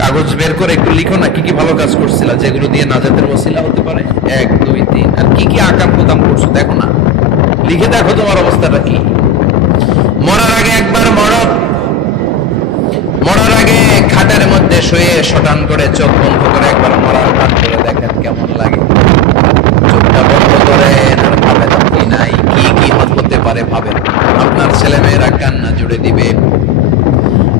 কাগজ বের করে একটু লিখো না, কি কি ভালো কাজ করছিলা, যেগুলো দিয়ে নাজাতের ওসিলা হতে পারে? এক, দুই, তিন, আর কি কি আকাম কুদাম করছ, দেখো না। লিখে দেখো তোমার অবস্থাটা কি। মরার আগে একবার মরো। মরার আগে খাটের মধ্যে শুয়ে শটান করে চোখ বন্ধ করে একবার মরার ভান করে দেখেন কেমন লাগে। চোখটা বন্ধ করে, আর ভাবেন নাই, কি কি হতে পারে ভাবেন। আপনার ছেলে মেয়েরা কান্না জুড়ে দিবে।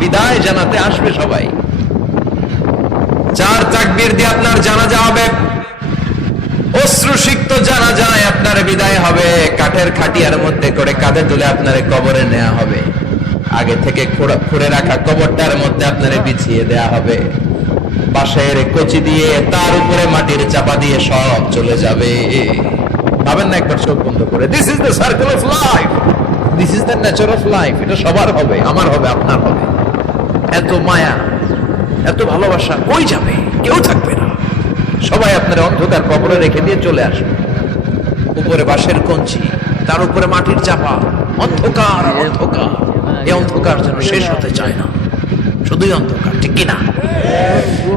বিদায় জানাতে আসবে সবাই। চার তাকবীর দিয়ে আপনার জানাজা হবে, অশ্রুসিক্ত জানা যায় আপনার বিদায় হবে, কাঠের খাটিয়ার মধ্যে করে কাঁধে তুলে আপনার কবরে নেওয়া হবে। আগে থেকে খুঁড়ে রাখা কবরটার মধ্যে আপনার বিছিয়ে দেয়া হবে। বাঁশের কচি দিয়ে তার উপরে মাটির চাপা দিয়ে সব চলে যাবে। ভাবেন না একবার চোখ বন্ধ করে this is the circle of life this is the nature of life এটা সবার হবে, আমার হবে, আপনার হবে। এত মায়া, এত ভালোবাসা কই যাবে? কেউ থাকবে না। সবাই আপনার অন্ধকার কবরে রেখে দিয়ে চলে আসবে। উপরে বাঁশের কঞ্চি, তার উপরে মাটির চাপা, অন্ধকার অন্ধকার। এই অন্ধকার যেন শেষ হতে চায় না। শুধুই অন্ধকার, ঠিক কিনা?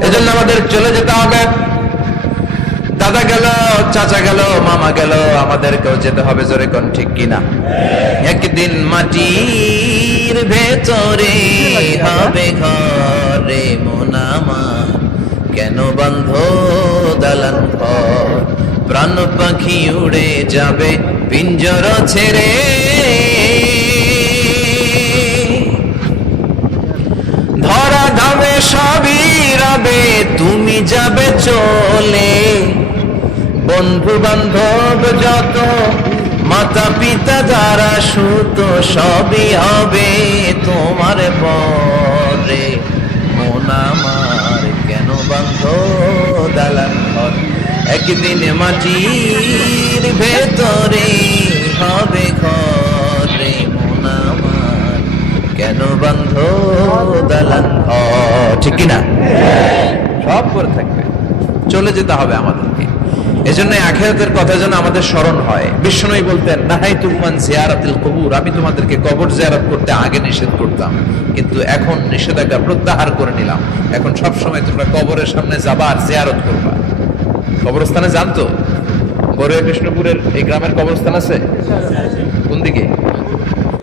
এজন্য আমাদের চলে যেতে হবে। দাদা গেল, চাচা গেল, মামা গেল, আমাদেরকেও যেতে হবে জোরে কোন ঠিক কিনা? একদিন মাটির ভেতরে হবে ঘরে মোনামা কেন বন্ধ দালান ঘর? প্রাণ পাখি উড়ে যাবে পিঞ্জর ছেড়ে। ধরা ধাবে সবই রবে তুমি যাবে চলে। বন্ধু বান্ধব যত মাতা পিতা যারা সুত, সবই হবে তোমার পরে। মন আমার কেন বান্ধ দালান ঘর? একদিন মাটির ভেতরে হবে ঘরে। মন আমার কেন বন্ধ দালান ঠিক কিনা? সব করে থাকবে। চলে যেতে হবে আমাদেরকে। এজন্য আখেরাতের কথা যেন আমাদের স্মরণ হয়। বিষ্ণুই বলতেন, নাহাই তুমান জিয়ারাতিল কবুর। আমি তোমাদেরকে কবর জিয়ারাত করতে আগে নিষেধ করতাম, কিন্তু এখন নিষেধাজ্ঞা প্রত্যাহার করে নিলাম। এখন সব সময় তোমরা কবরের সামনে যাবা আর জিয়ারত করবা। কবরস্থানে জানতো বড়ুয়া বিষ্ণুপুরের এই গ্রামের কবরস্থান আছে? কোন দিকে?